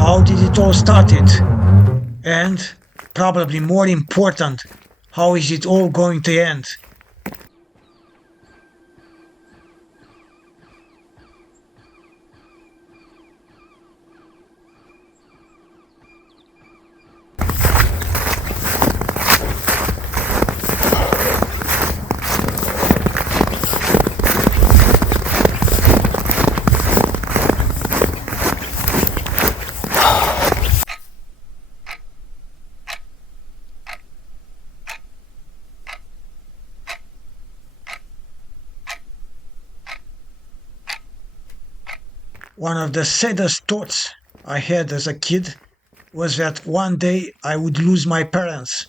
How did it all started? And, probably more important, how is it all going to end? One of the saddest thoughts I had as a kid was that one day I would lose my parents.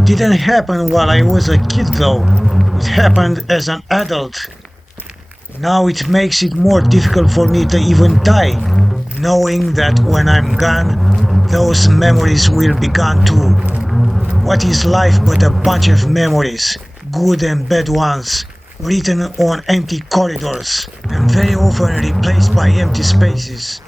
It didn't happen while I was a kid though, it happened as an adult. Now it makes it more difficult for me to even die, knowing that when I'm gone, those memories will be gone too. What is life but a bunch of memories, good and bad ones, written on empty corridors, and very often replaced by empty spaces?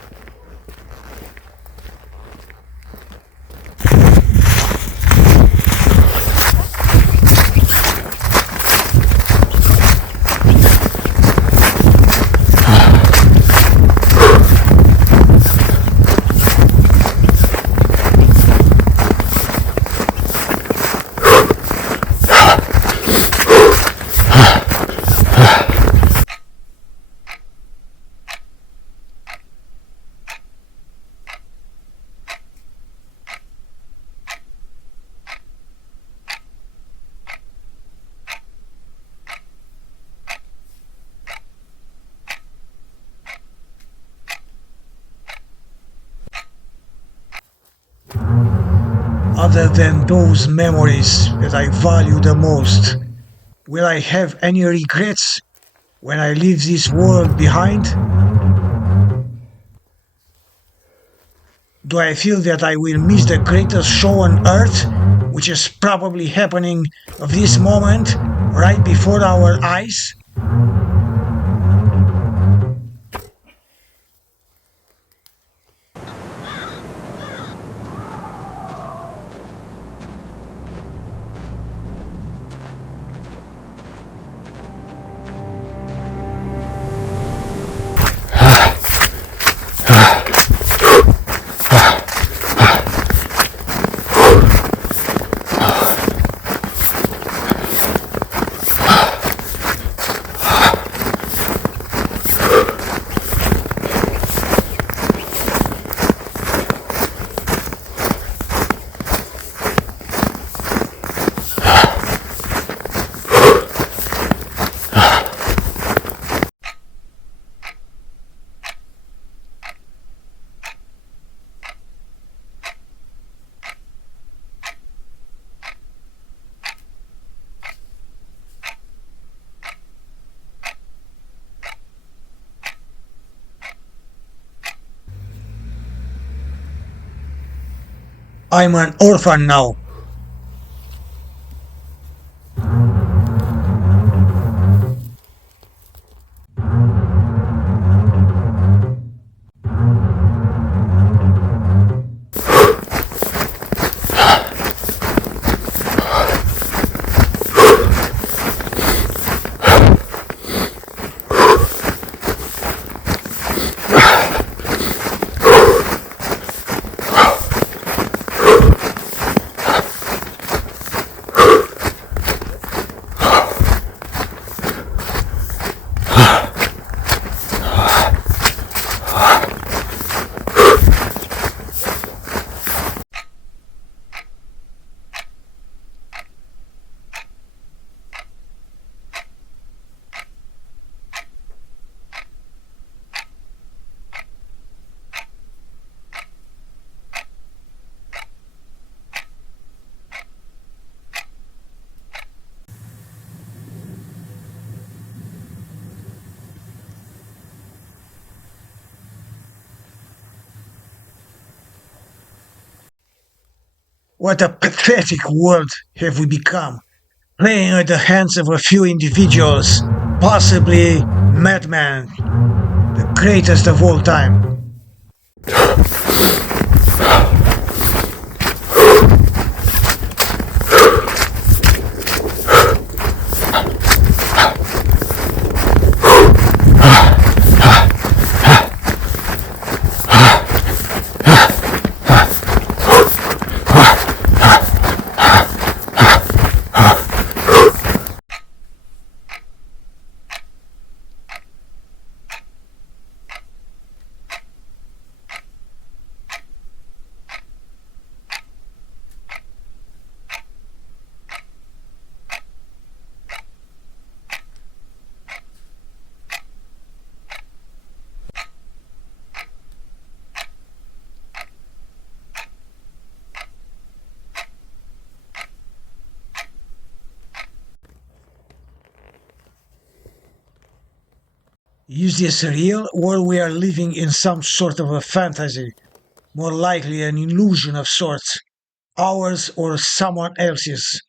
Other than those memories that I value the most, will I have any regrets when I leave this world behind? Do I feel that I will miss the greatest show on earth, which is probably happening of this moment, right before our eyes? I'm an orphan now. What a pathetic world have we become, playing at the hands of a few individuals, possibly madmen, the greatest of all time. Is this real, or we are living in some sort of a fantasy, more likely an illusion of sorts, ours or someone else's?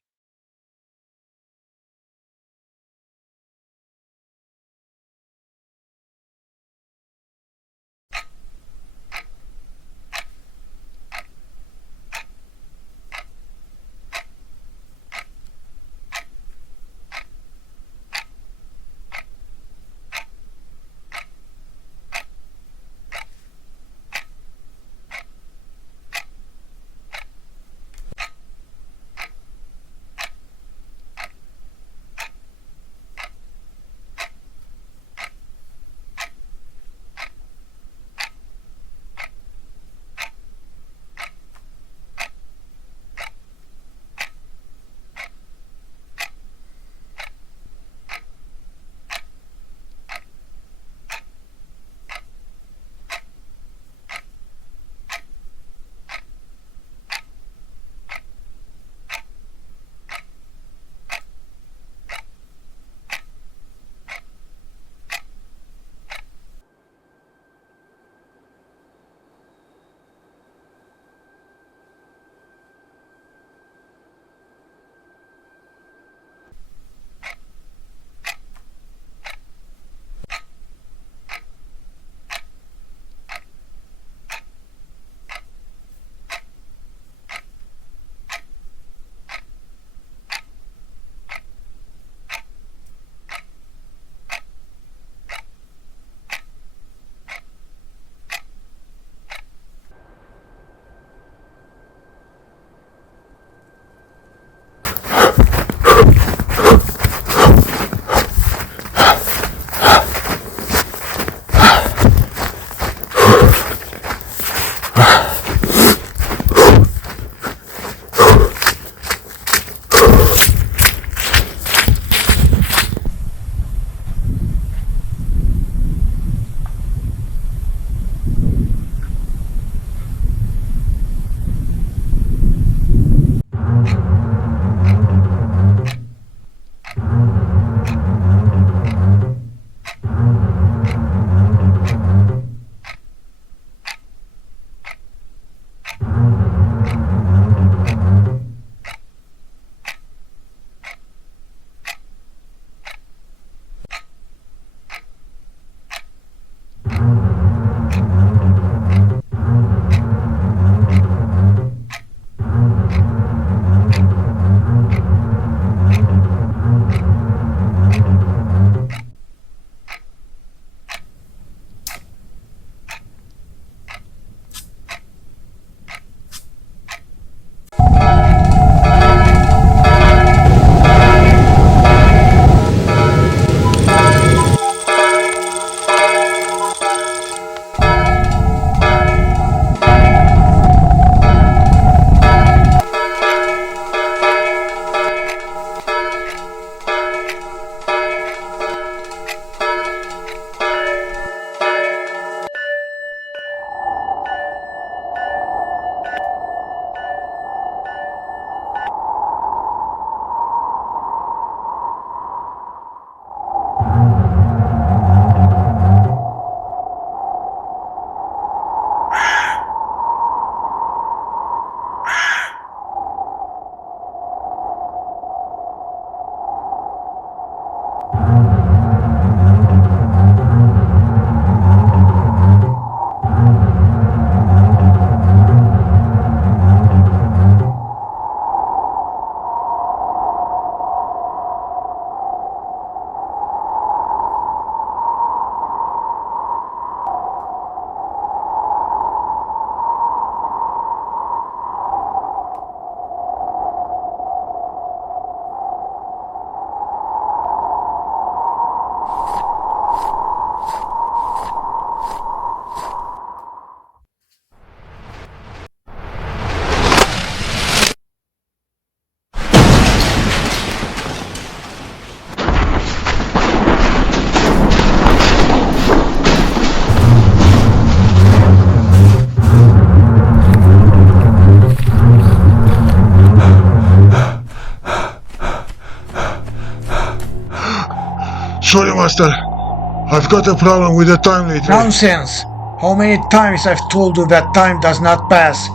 Sorry, Master. I've got a problem with the time lately. Nonsense! How many times I've told you that time does not pass?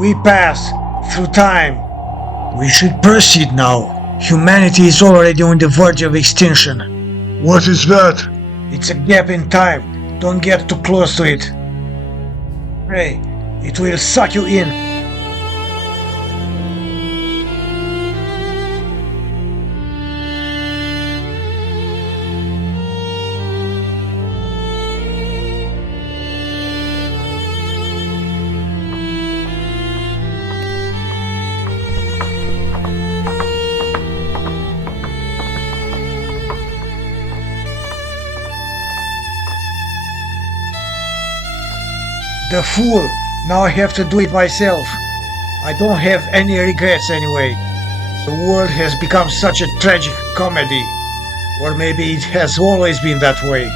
We pass through time. We should proceed now. Humanity is already on the verge of extinction. What is that? It's a gap in time. Don't get too close to it. Hey, it will suck you in. The fool! Now I have to do it myself. I don't have any regrets anyway. The world has become such a tragic comedy. Or maybe it has always been that way.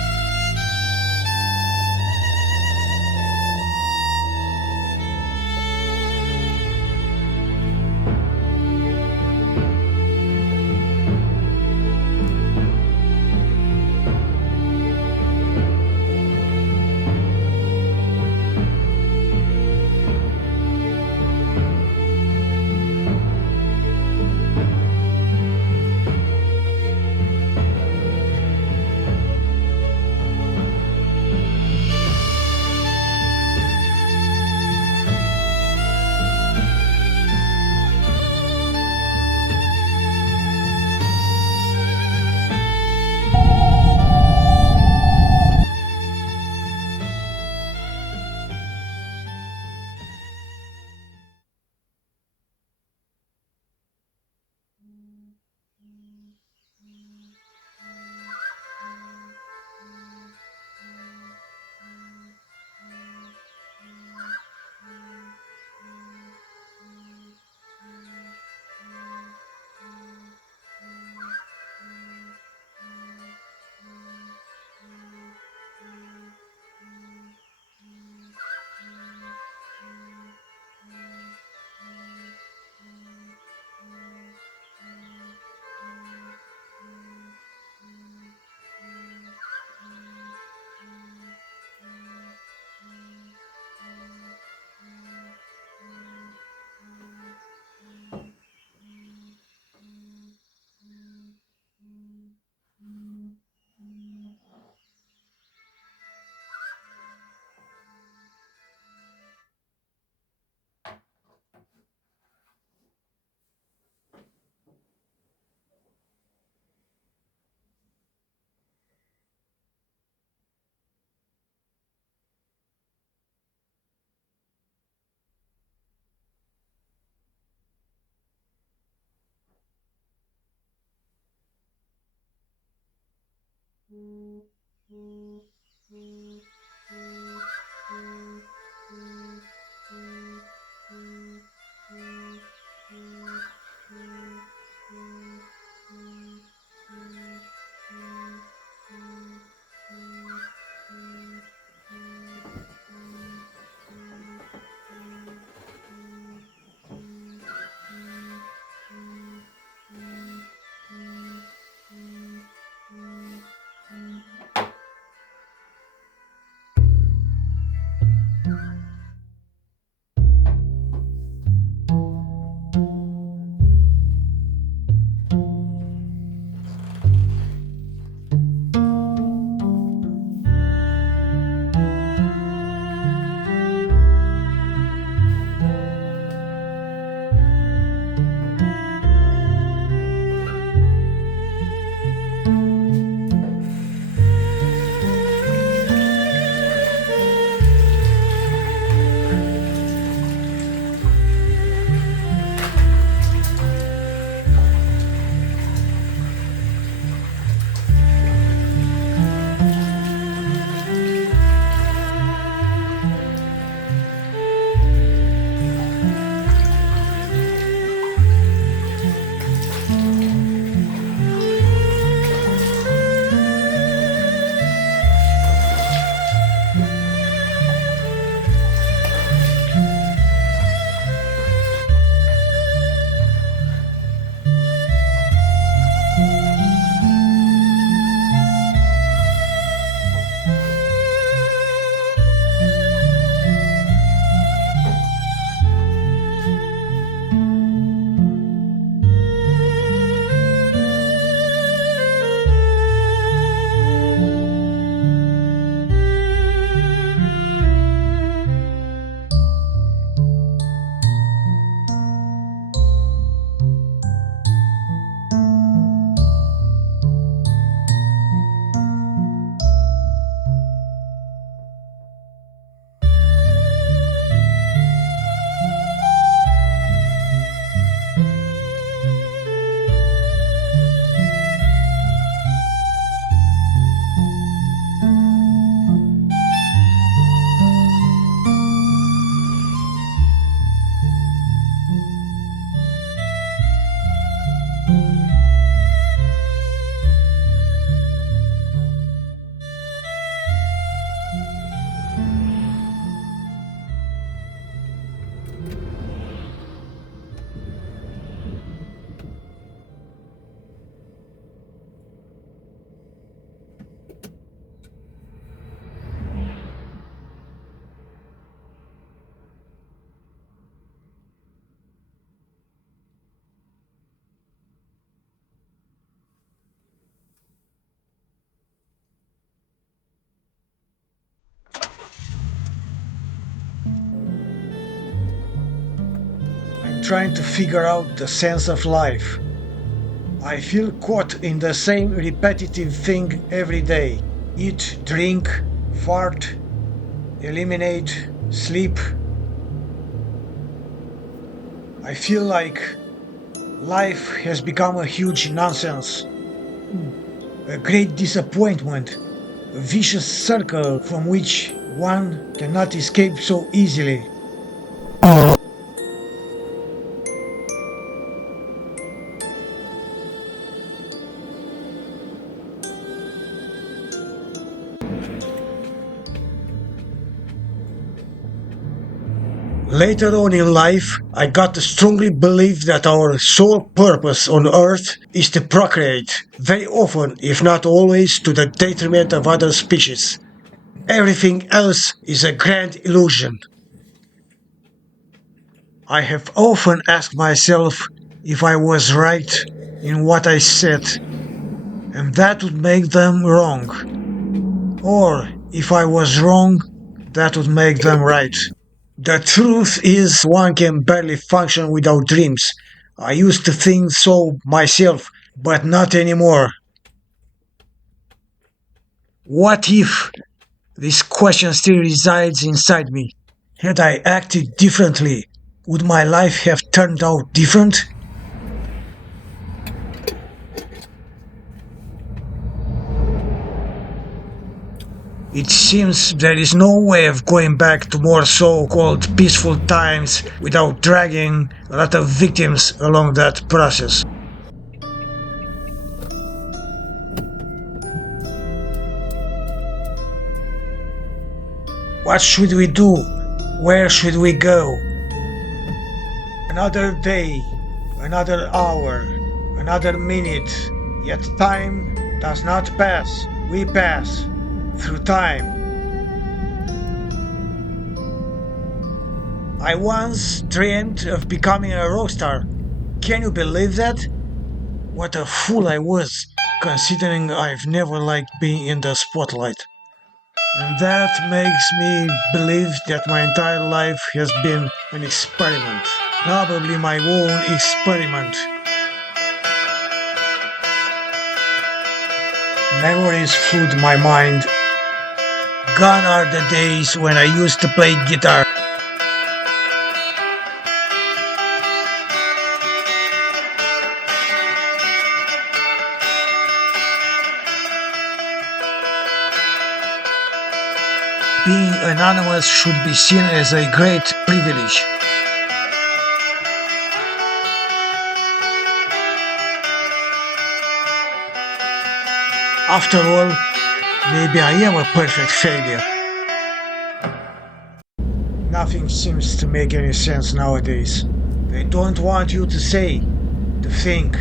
trying to figure out the sense of life. I feel caught in the same repetitive thing every day. Eat, drink, fart, eliminate, sleep. I feel like life has become a huge nonsense, a great disappointment, a vicious circle from which one cannot escape so easily. Later on in life, I got to strongly believe that our sole purpose on Earth is to procreate, very often, if not always, to the detriment of other species. Everything else is a grand illusion. I have often asked myself if I was right in what I said, and that would make them wrong. Or if I was wrong, that would make them right. The truth is, one can barely function without dreams. I used to think so myself, but not anymore. What if this question still resides inside me? Had I acted differently, would my life have turned out different? It seems there is no way of going back to more so-called peaceful times without dragging a lot of victims along that process. What should we do? Where should we go? Another day, another hour, another minute, yet time does not pass. We pass through time. I once dreamed of becoming a rock star. Can you believe that? What a fool I was, considering I've never liked being in the spotlight. And that makes me believe that my entire life has been an experiment. Probably my own experiment. Memories flood my mind. Gone are the days when I used to play guitar. Being anonymous should be seen as a great privilege. After all, maybe I am a perfect failure. Nothing seems to make any sense nowadays. They don't want you to say, to think,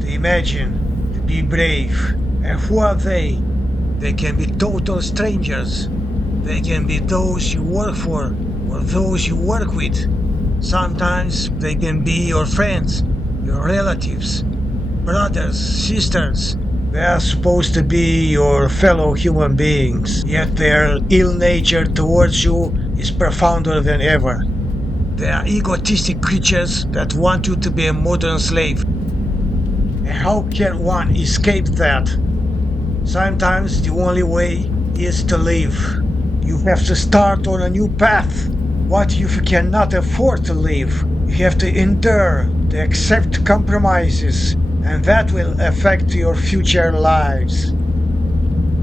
to imagine, to be brave. And who are they? They can be total strangers. They can be those you work for or those you work with. Sometimes they can be your friends, your relatives, brothers, sisters. They are supposed to be your fellow human beings, yet their ill nature towards you is profounder than ever. They are egotistic creatures that want you to be a modern slave. And how can one escape that? Sometimes the only way is to live. You have to start on a new path. What if you cannot afford to live? You have to endure, to accept compromises, and that will affect your future lives.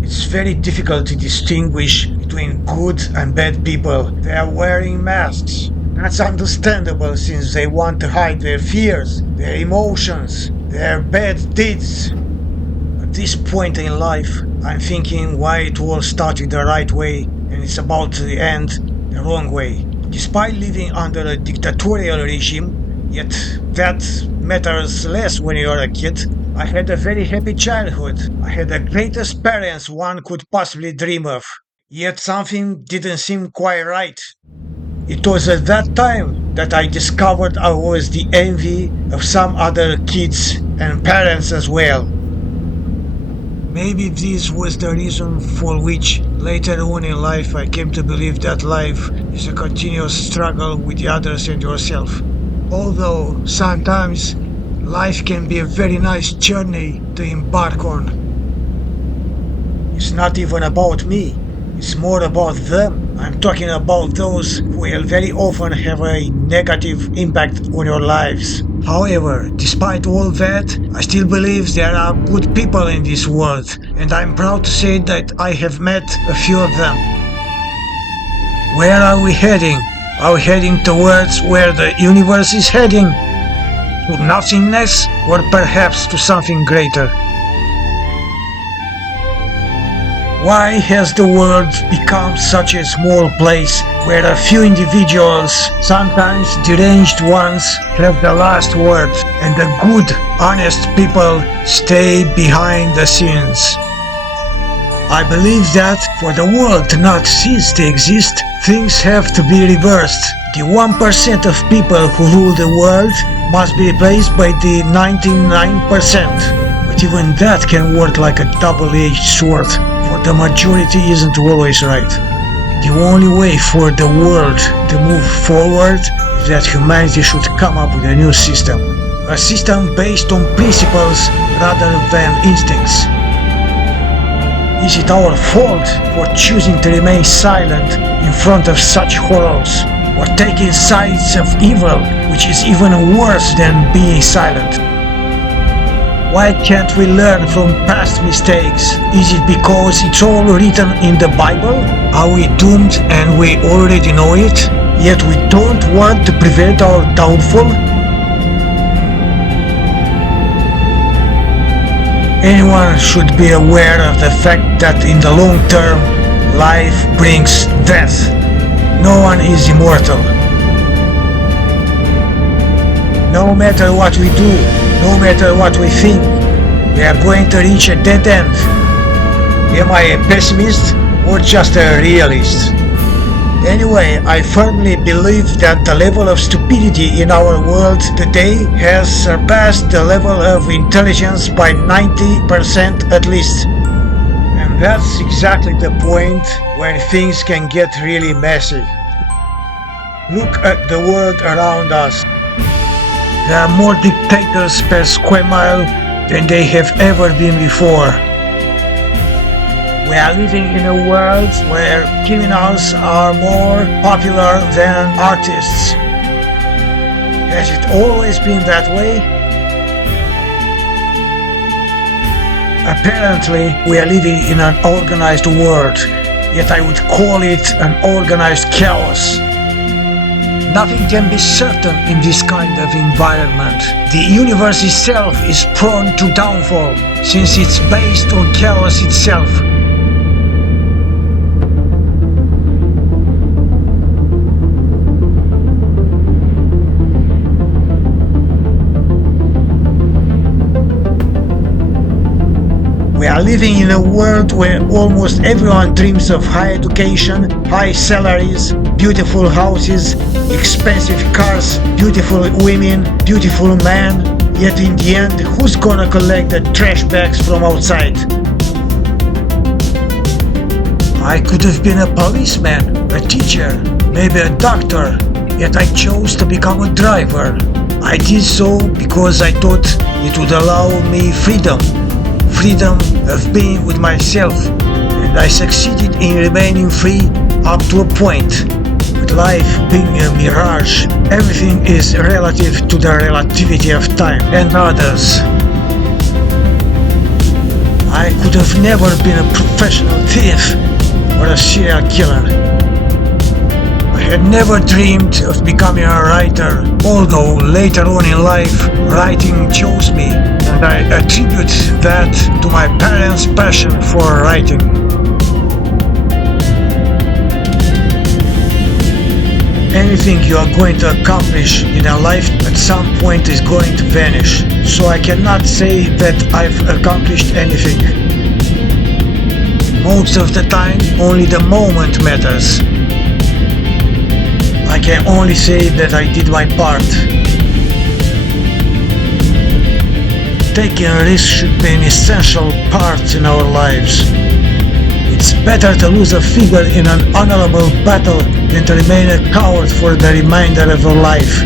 It's very difficult to distinguish between good and bad people. They are wearing masks. That's understandable since they want to hide their fears, their emotions, their bad deeds. At this point in life, I'm thinking why it all started the right way and it's about to end the wrong way. Despite living under a dictatorial regime, yet that matters less when you're a kid, I had a very happy childhood. I had the greatest parents one could possibly dream of. Yet something didn't seem quite right. It was at that time that I discovered I was the envy of some other kids and parents as well. Maybe this was the reason for which later on in life I came to believe that life is a continuous struggle with the others and yourself. Although sometimes life can be a very nice journey to embark on. It's not even about me, it's more about them. I'm talking about those who will very often have a negative impact on your lives. However, despite all that, I still believe there are good people in this world, and I'm proud to say that I have met a few of them. Where are we heading? Are we heading towards where the universe is heading? To nothingness, or perhaps to something greater? Why has the world become such a small place where a few individuals, sometimes deranged ones, have the last word and the good, honest people stay behind the scenes? I believe that for the world to not cease to exist, things have to be reversed. The 1% of people who rule the world must be replaced by the 99%. But even that can work like a double-edged sword, for the majority isn't always right. The only way for the world to move forward is that humanity should come up with a new system. A system based on principles rather than instincts. Is it our fault for choosing to remain silent in front of such horrors, or taking sides of evil, which is even worse than being silent? Why can't we learn from past mistakes? Is it because it's all written in the Bible? Are we doomed and we already know it, yet we don't want to prevent our downfall? Anyone should be aware of the fact that in the long term, life brings death. No one is immortal. No matter what we do, no matter what we think, we are going to reach a dead end. Am I a pessimist or just a realist? Anyway, I firmly believe that the level of stupidity in our world today has surpassed the level of intelligence by 90% at least. And that's exactly the point when things can get really messy. Look at the world around us. There are more dictators per square mile than they have ever been before. We are living in a world where criminals are more popular than artists. Has it always been that way? Apparently, we are living in an organized world, yet I would call it an organized chaos. Nothing can be certain in this kind of environment. The universe itself is prone to downfall, since it's based on chaos itself. We are living in a world where almost everyone dreams of high education, high salaries, beautiful houses, expensive cars, beautiful women, beautiful men. Yet in the end, who's gonna collect the trash bags from outside? I could have been a policeman, a teacher, maybe a doctor, yet I chose to become a driver. I did so because I thought it would allow me freedom of being with myself, and I succeeded in remaining free up to a point. With life being a mirage, everything is relative to the relativity of time and others. I could have never been a professional thief or a serial killer. I had never dreamed of becoming a writer, although later on in life, writing chose me, and I attribute that to my parents' passion for writing. Anything you are going to accomplish in a life at some point is going to vanish, so I cannot say that I've accomplished anything. Most of the time, only the moment matters. I can only say that I did my part. Taking a risk should be an essential part in our lives. It's better to lose a figure in an honorable battle than to remain a coward for the remainder of our life.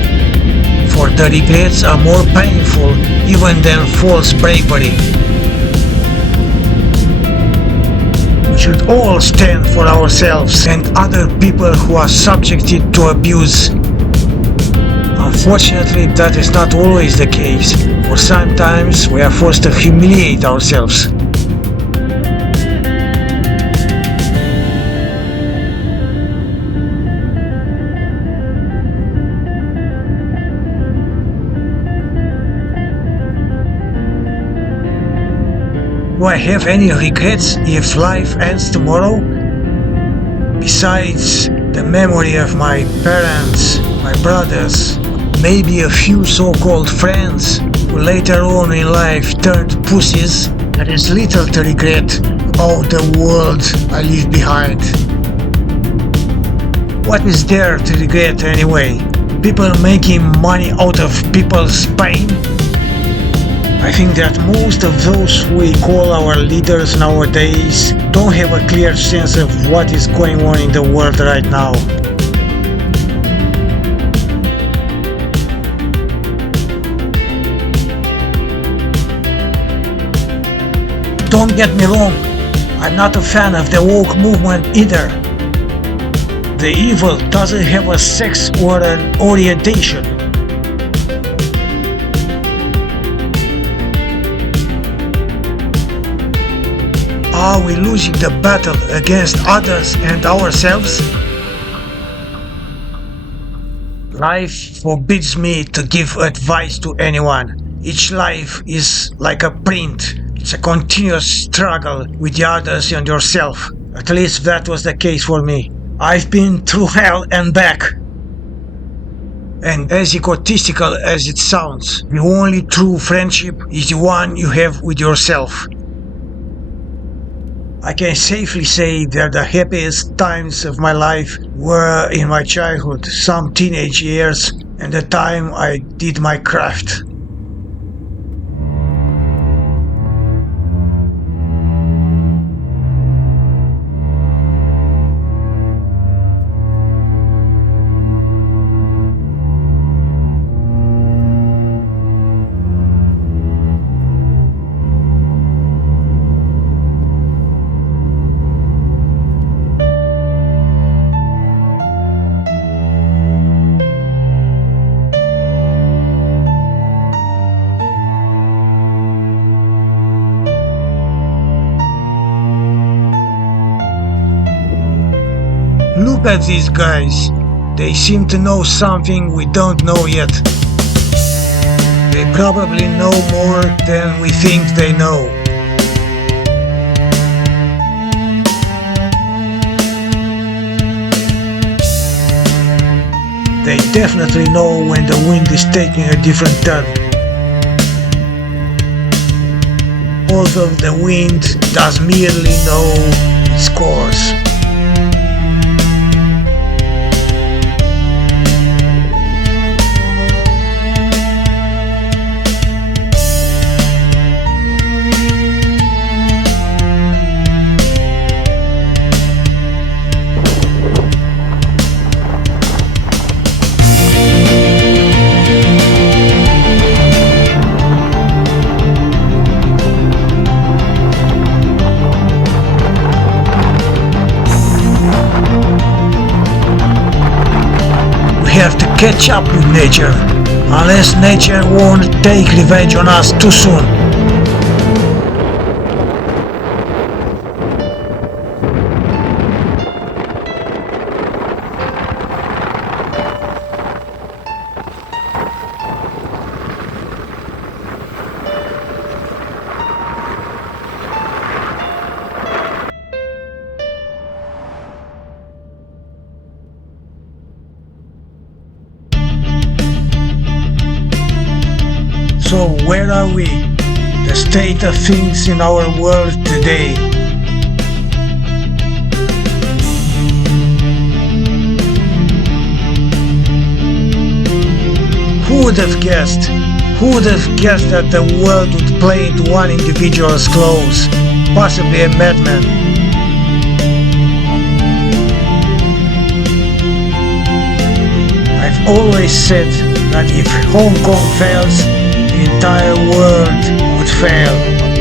for the regrets are more painful even than false bravery. We should all stand for ourselves and other people who are subjected to abuse. Unfortunately, that is not always the case, for sometimes we are forced to humiliate ourselves. Do I have any regrets if life ends tomorrow? Besides the memory of my parents, my brothers, maybe a few so-called friends who later on in life turned pussies, there is little to regret about the world I leave behind. What is there to regret anyway? People making money out of people's pain? I think that most of those we call our leaders nowadays don't have a clear sense of what is going on in the world right now. Don't get me wrong, I'm not a fan of the woke movement either. The evil doesn't have a sex or an orientation. Are we losing the battle against others and ourselves? Life forbids me to give advice to anyone. Each life is like a print. It's a continuous struggle with the others and yourself. At least that was the case for me. I've been through hell and back. And as egotistical as it sounds, the only true friendship is the one you have with yourself. I can safely say that the happiest times of my life were in my childhood, some teenage years, and the time I did my craft. Look at these guys. They seem to know something we don't know yet. They probably know more than we think they know. They definitely know when the wind is taking a different turn. Although the wind does merely know its course. We have to catch up with nature, unless nature won't take revenge on us too soon. So where are we? The state of things in our world today. Who would have guessed? Who would have guessed that the world would play into one individual's clothes? Possibly a madman. I've always said that if Hong Kong fails, the entire world would fail,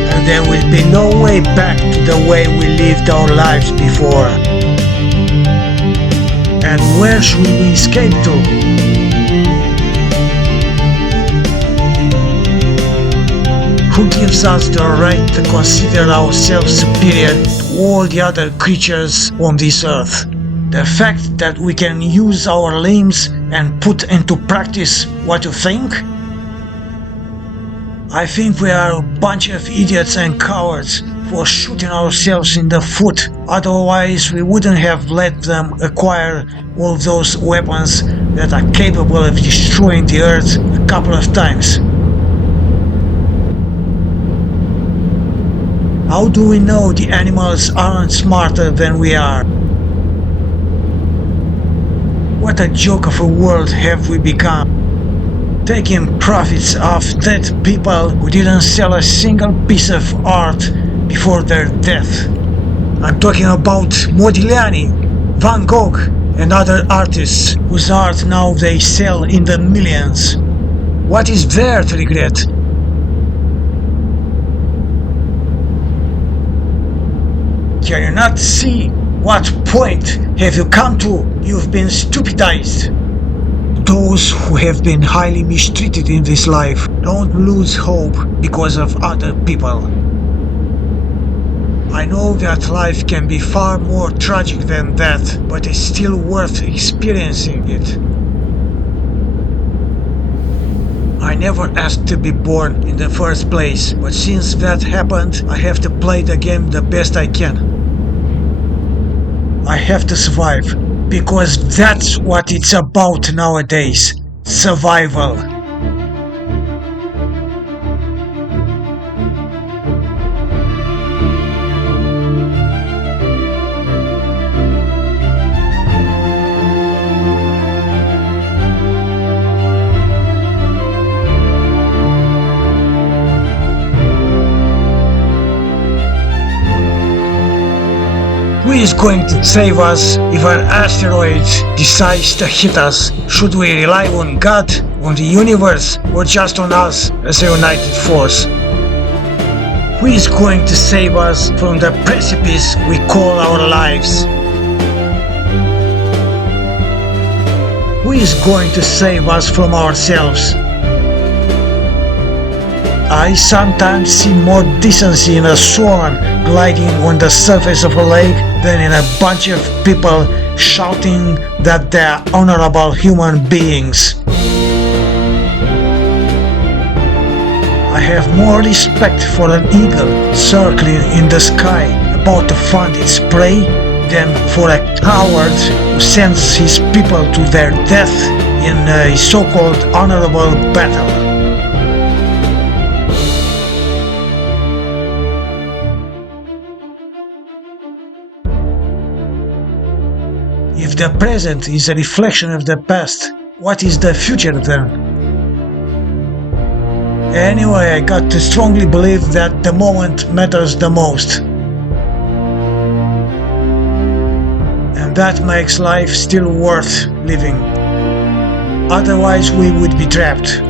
and there will be no way back to the way we lived our lives before. And where should we escape to? Who gives us the right to consider ourselves superior to all the other creatures on this earth? The fact that we can use our limbs and put into practice what you think? I think we are a bunch of idiots and cowards for shooting ourselves in the foot. Otherwise, we wouldn't have let them acquire all those weapons that are capable of destroying the earth a couple of times. How do we know the animals aren't smarter than we are? What a joke of a world have we become, taking profits off dead people who didn't sell a single piece of art before their death. I'm talking about Modigliani, Van Gogh, and other artists whose art now they sell in the millions. What is there to regret? Can you not see? What point have you come to? You've been stupidized. Those who have been highly mistreated in this life don't lose hope because of other people. I know that life can be far more tragic than that, but it's still worth experiencing it. I never asked to be born in the first place, but since that happened, I have to play the game the best I can. I have to survive, because that's what it's about nowadays. Survival. Who is going to save us if an asteroid decides to hit us? Should we rely on God, on the universe, or just on us as a united force? Who is going to save us from the precipice we call our lives? Who is going to save us from ourselves? I sometimes see more decency in a swan gliding on the surface of a lake than in a bunch of people shouting that they're honorable human beings. I have more respect for an eagle circling in the sky about to find its prey than for a coward who sends his people to their death in a so-called honorable battle. If the present is a reflection of the past, what is the future then? Anyway, I got to strongly believe that the moment matters the most. And that makes life still worth living. Otherwise we would be trapped.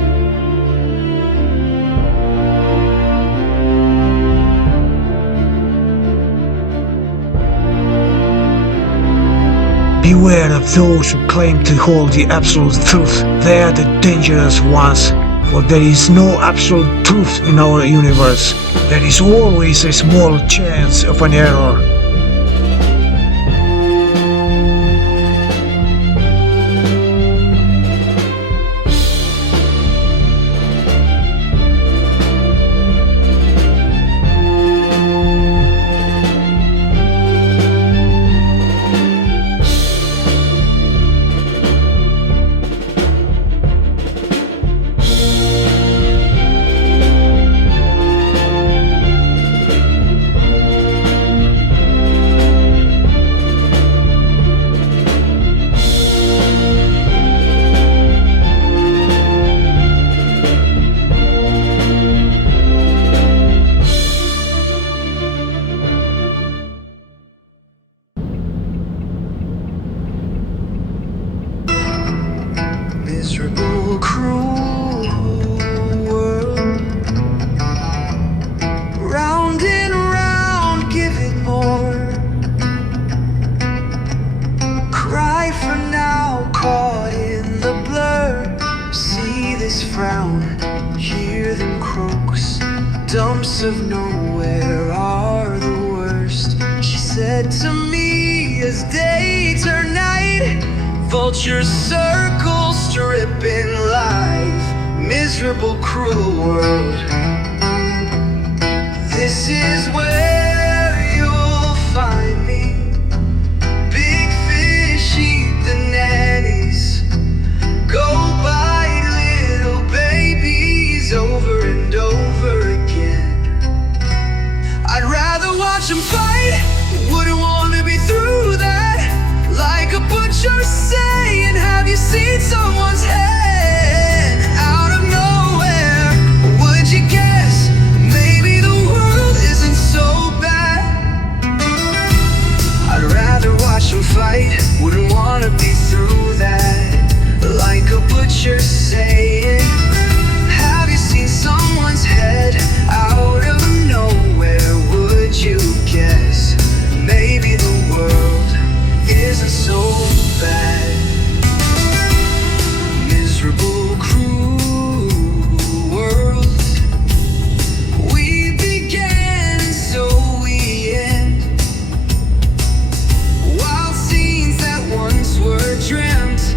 Beware of those who claim to hold the absolute truth. They are the dangerous ones, for there is no absolute truth in our universe. There is always a small chance of an error. lumps of nowhere are the worst. She said to me as day turned night, vultures circle stripping life, miserable cruel world. This is where you'll find me. Big fish eat the nannies, go bite little babies over and over again. I'd rather watch them fight, wouldn't want to be through that. Like a butcher saying, have you seen someone's head? Out of nowhere, would you guess? Maybe the world isn't so bad. I'd rather watch them fight, wouldn't want to be through that. Like a butcher saying, have you seen someone's head? Out of nowhere, would you guess? Maybe the world isn't so bad. Miserable, cruel world. We began, so we end. Wild scenes that once were dreamt.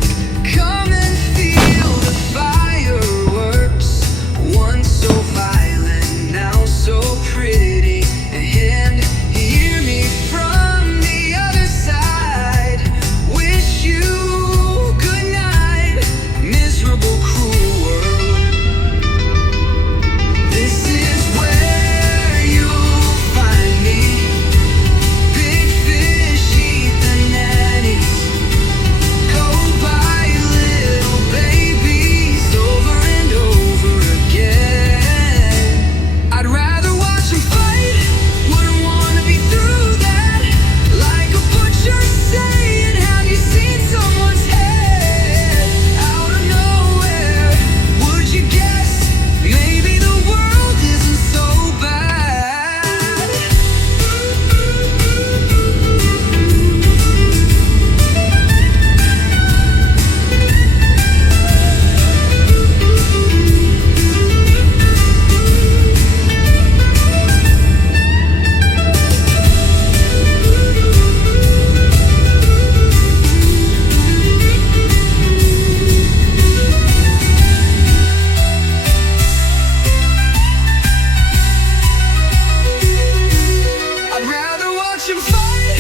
Come and feel the fireworks. Once so violent, now so pretty. And hear me from the other side. Wish you good night, miserable, cruel world. This is where you'll find me. Big fish eat the nannies, go bite little babies over and over again. I'd rather watch them fight, wouldn't want to be through that. Like a butcher saying, have you seen someone's head? Out of nowhere, would you guess? Maybe the world isn't so bad. I'd rather watch him fight,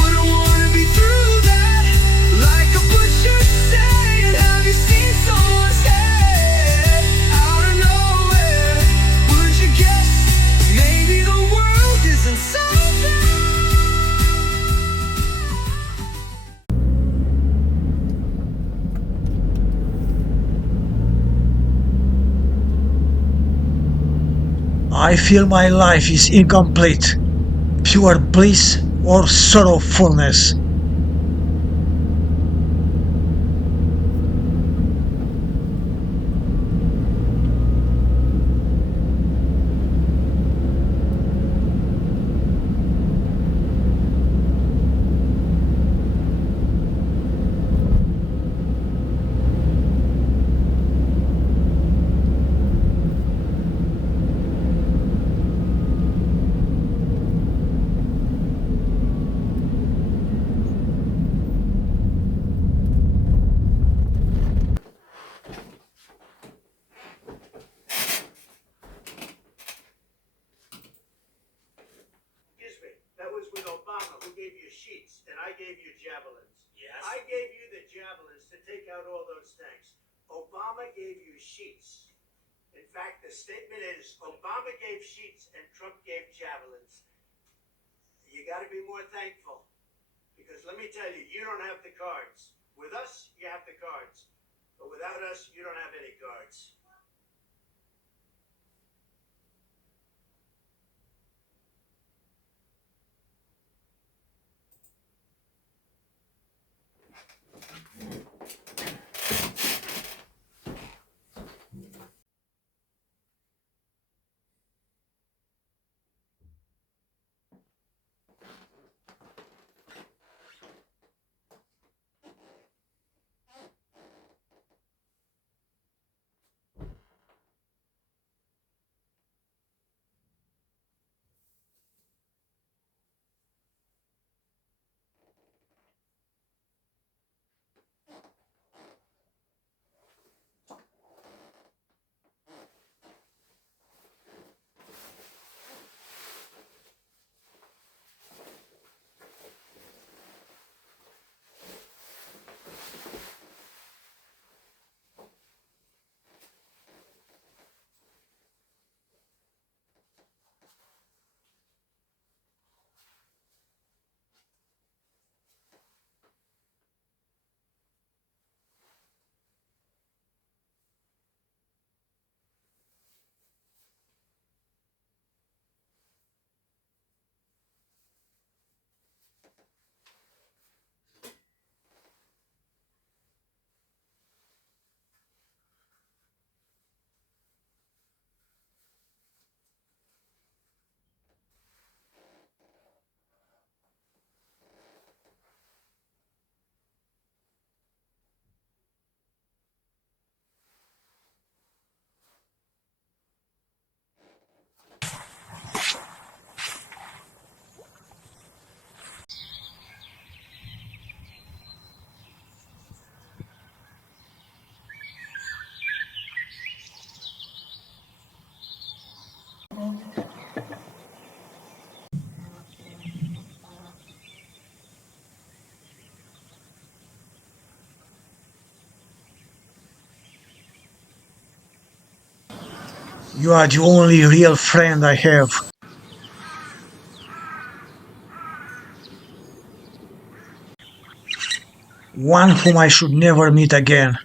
wouldn't want to be through that. Like a butcher saying, have you seen someone's head? Out of nowhere, would you guess? Maybe the world isn't so bad. I feel my life is incomplete. Pure bliss or sorrowfulness. Excuse me, that was with Obama, who gave you sheets, and I gave you javelins. Yes. I gave you the javelins to take out all those tanks. Obama gave you sheets. In fact, the statement is Obama gave sheets and Trump gave javelins. You got to be more thankful. Because let me tell you, you don't have the cards. With us, you have the cards. But without us, you don't have any cards. You are the only real friend I have. One whom I should never meet again.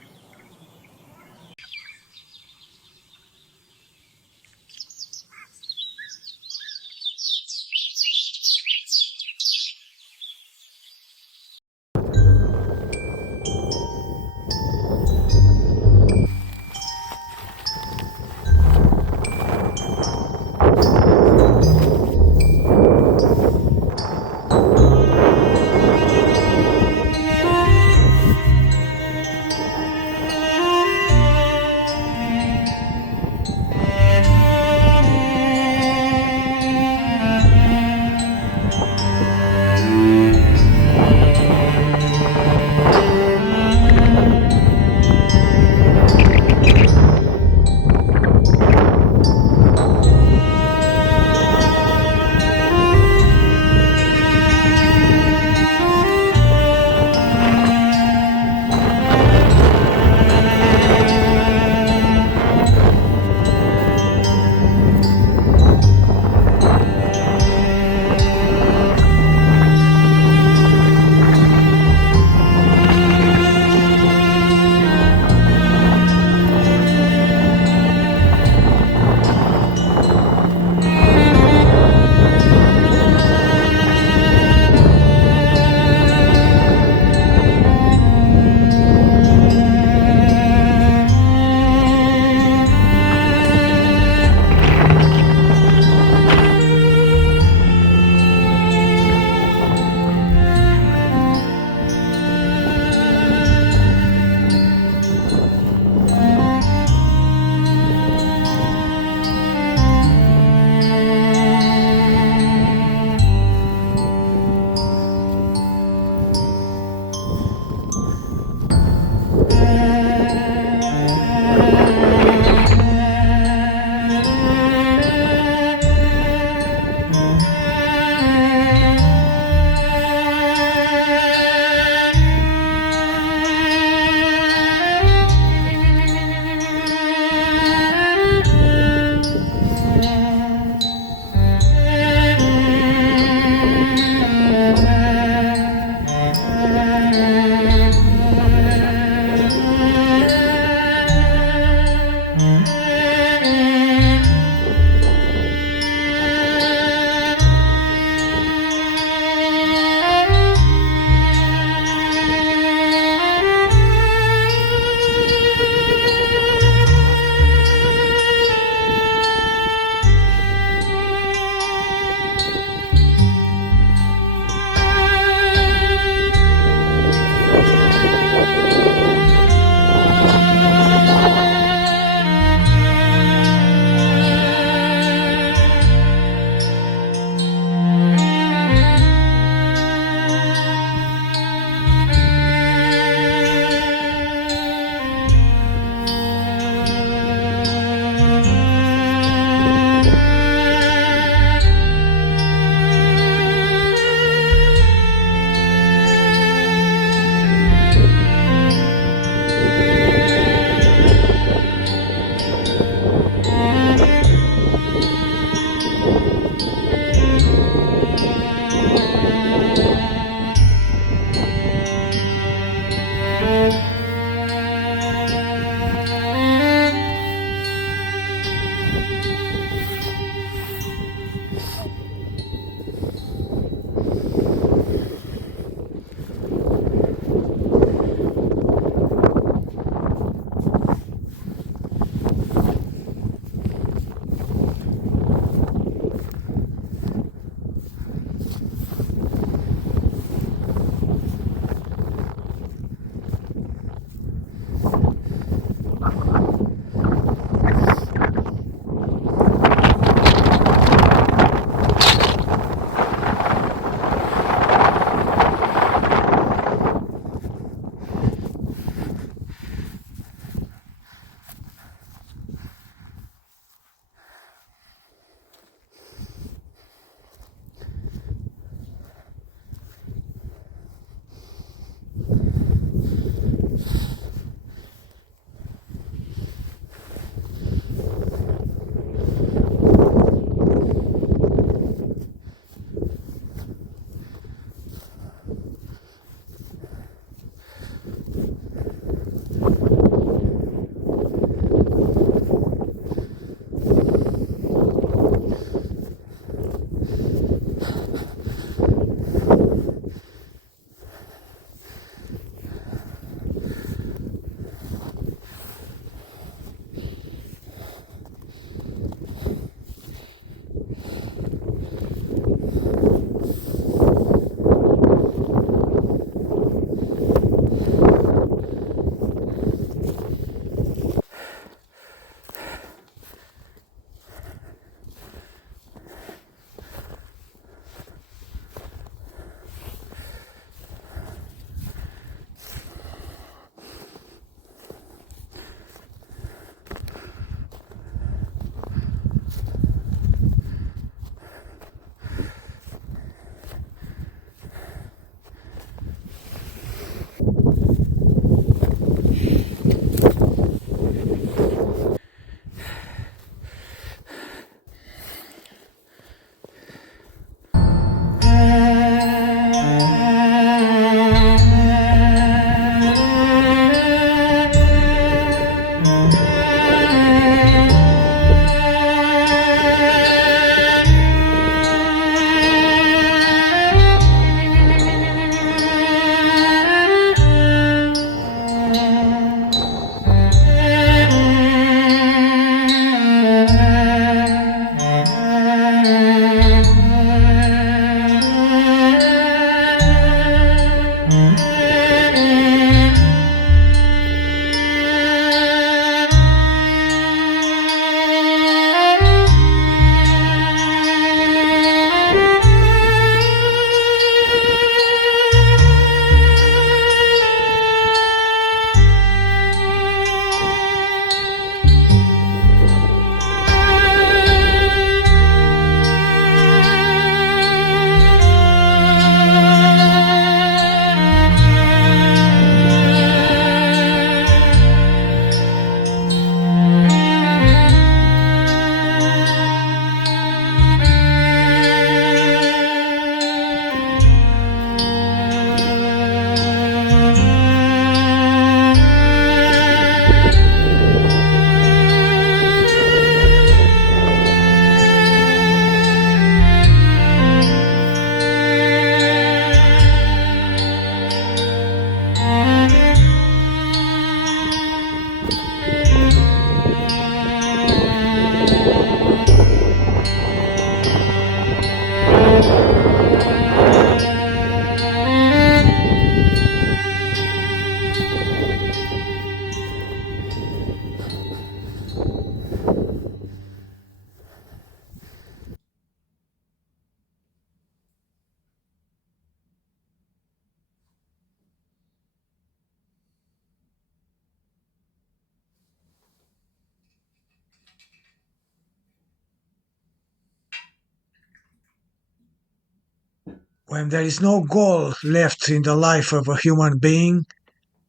When there is no goal left in the life of a human being,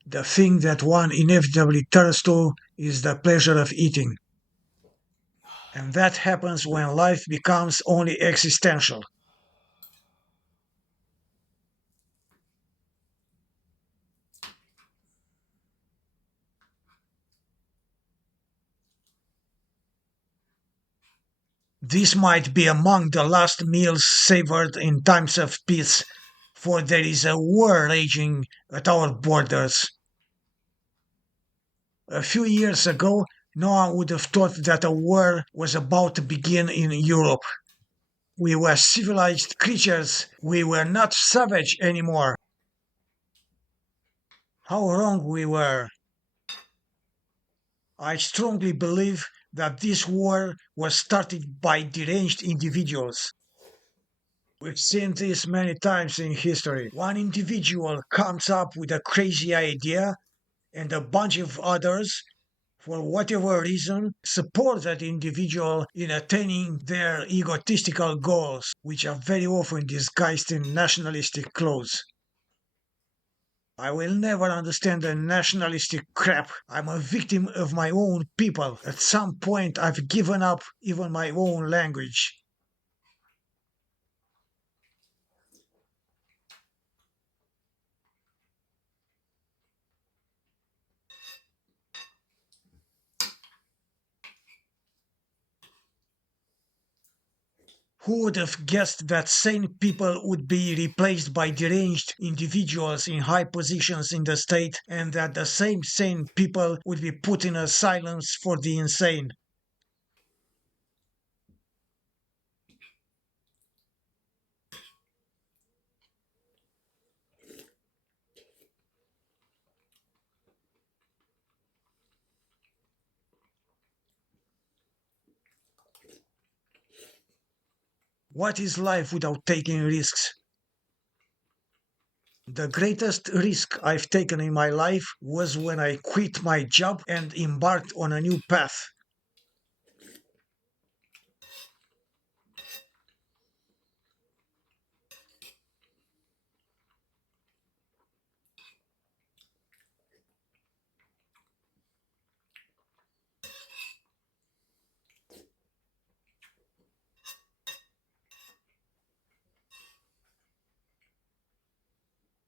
the thing that one inevitably turns to is the pleasure of eating. And that happens when life becomes only existential. This might be among the last meals savored in times of peace, for there is a war raging at our borders. A few years ago, no one would have thought that a war was about to begin in Europe. We were civilized creatures. We were not savage anymore. How wrong we were. I strongly believe that this war was started by deranged individuals. We've seen this many times in history. One individual comes up with a crazy idea, and a bunch of others, for whatever reason, support that individual in attaining their egotistical goals, which are very often disguised in nationalistic clothes. I will never understand the nationalistic crap. I'm a victim of my own people. At some point, I've given up even my own language. Who would have guessed that sane people would be replaced by deranged individuals in high positions in the state, and that the same sane people would be put in asylums for the insane? What is life without taking risks? The greatest risk I've taken in my life was when I quit my job and embarked on a new path.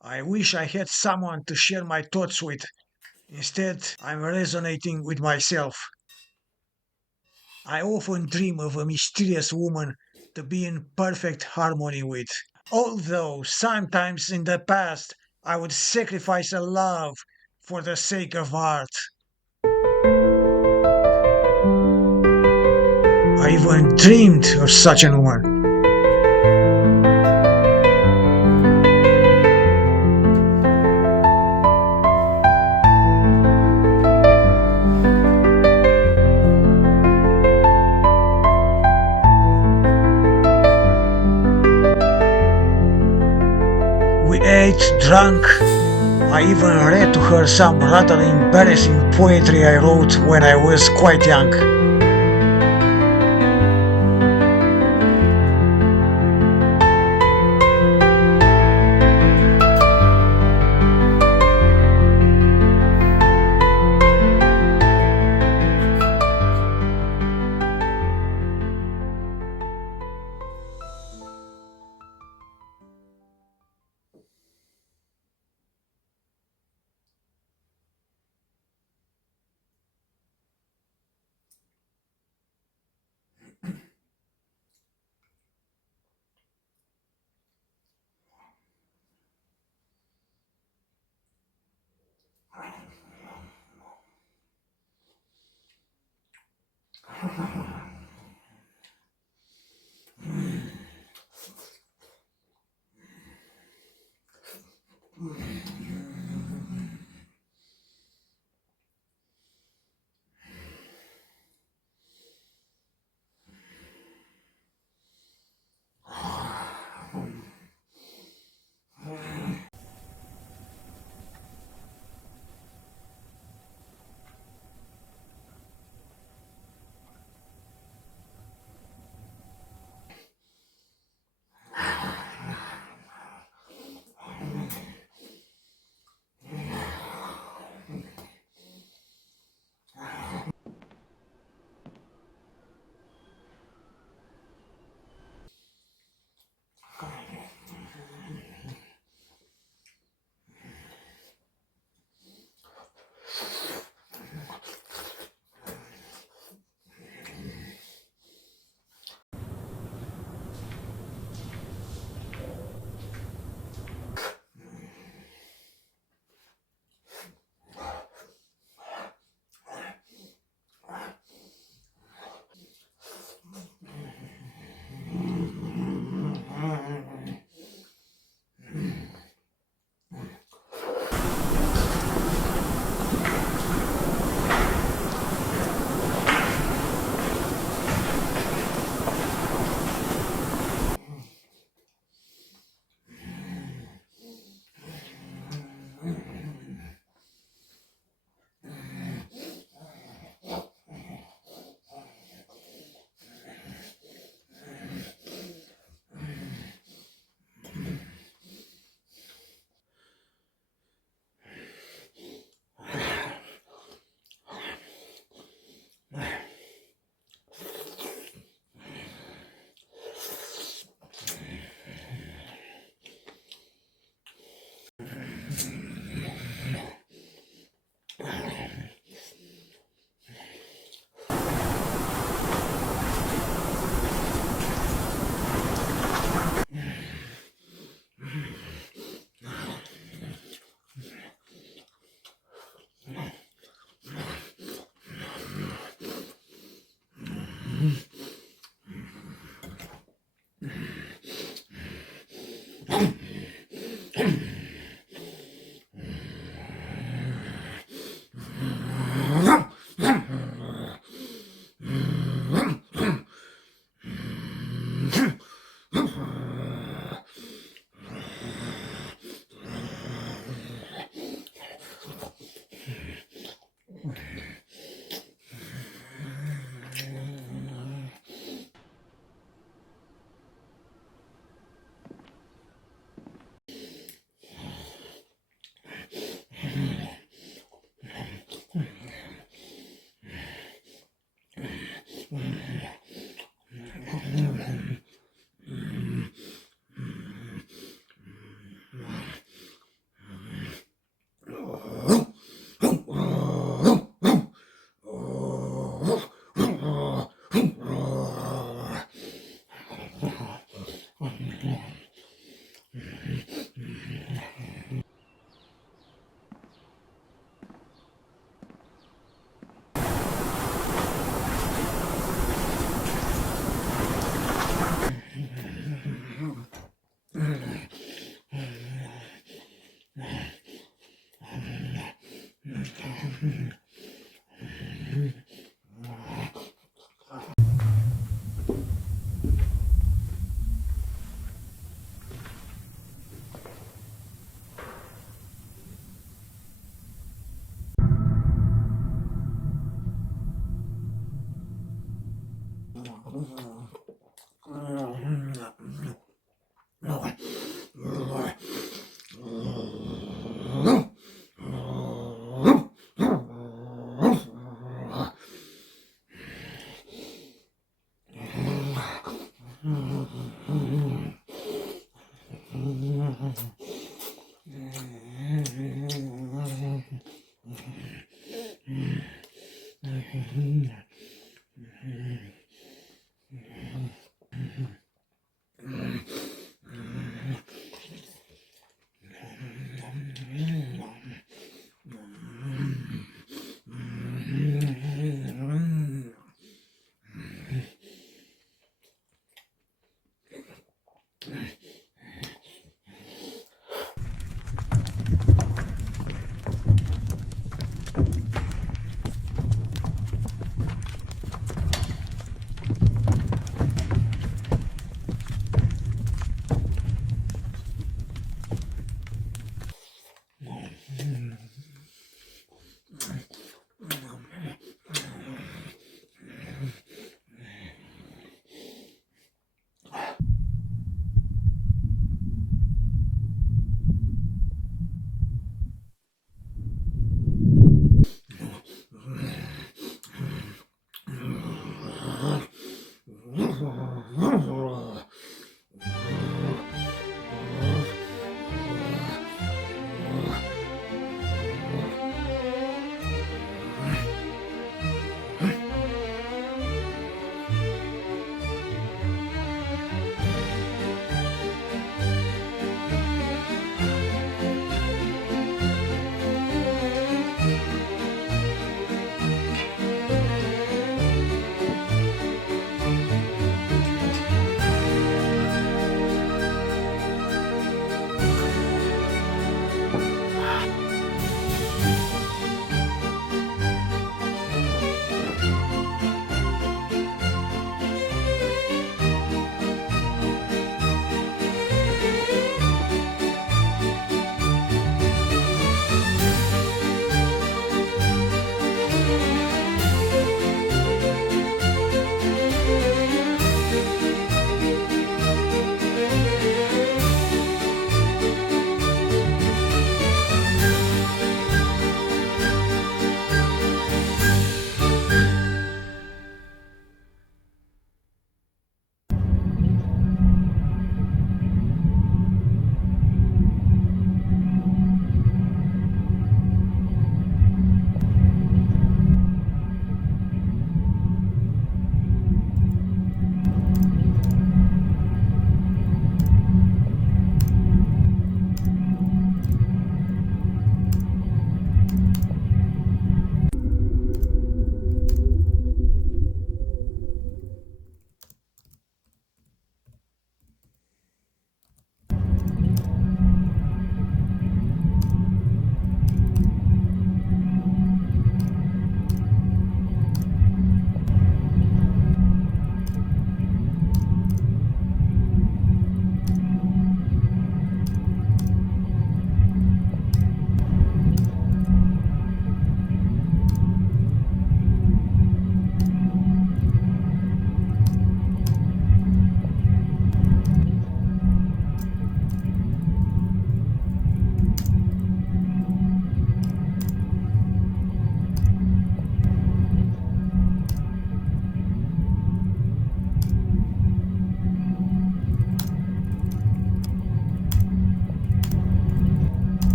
I wish I had someone to share my thoughts with. Instead, I'm resonating with myself. I often dream of a mysterious woman to be in perfect harmony with. Although sometimes in the past I would sacrifice a love for the sake of art. I even dreamed of such a woman. We ate, drank. I even read to her some rather embarrassing poetry I wrote when I was quite young.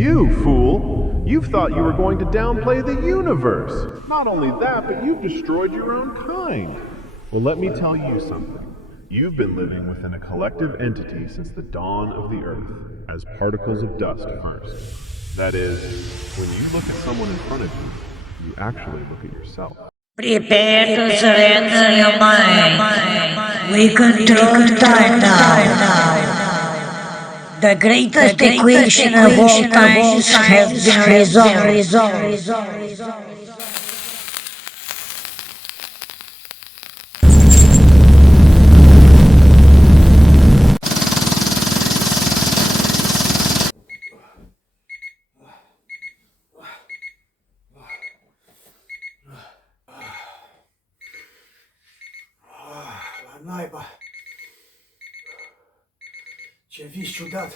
You fool! You thought you were going to downplay the universe! Not only that, but you've destroyed your own kind! Well, let me tell you something. You've been living within a collective entity since the dawn of the Earth, as particles of dust first. That is, when you look at someone in front of you, you actually look at yourself. Prepare to surrender your mind. We control time now. The greatest equation of all times has been resolved. La naiba. Ce vis ciudat.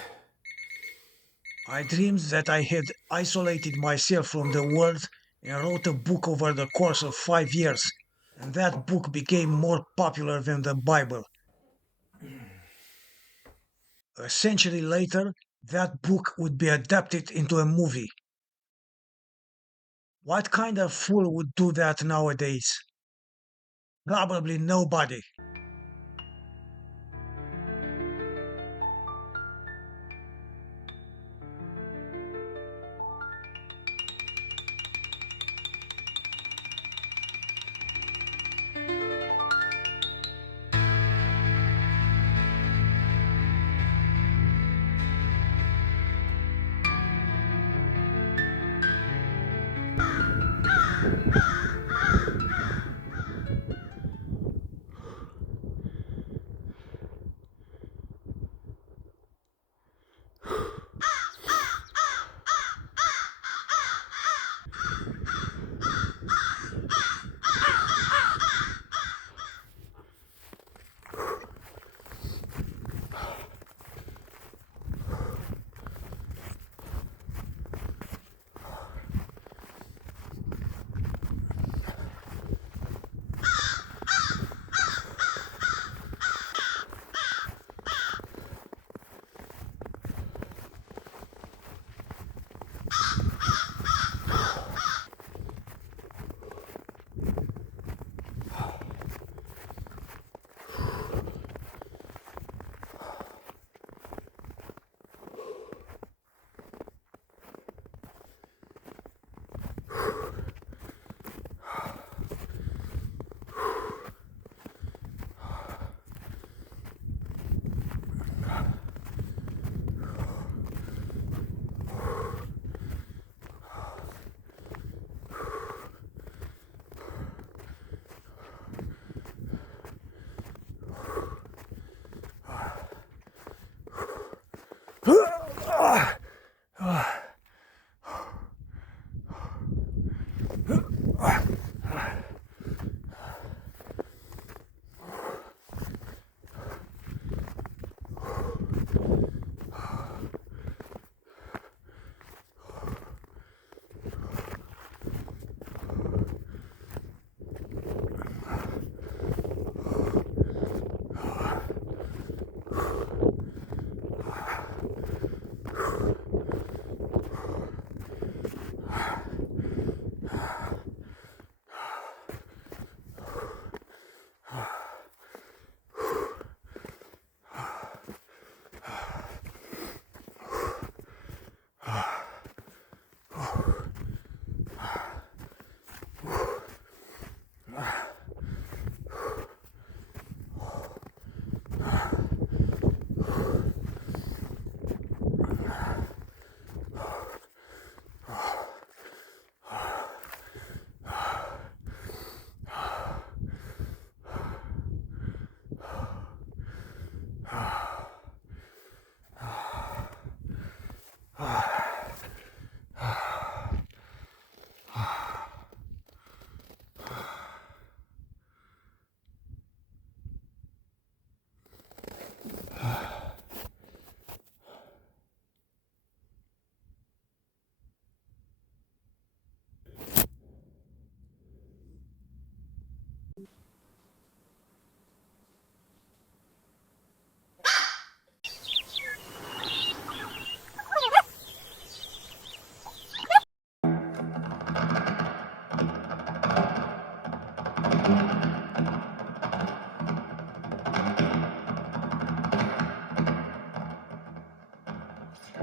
I dreamed that I had isolated myself from the world and wrote a book over the course of 5 years, and that book became more popular than the Bible. A century later, that book would be adapted into a movie. What kind of fool would do that nowadays? Probably nobody.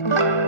Thank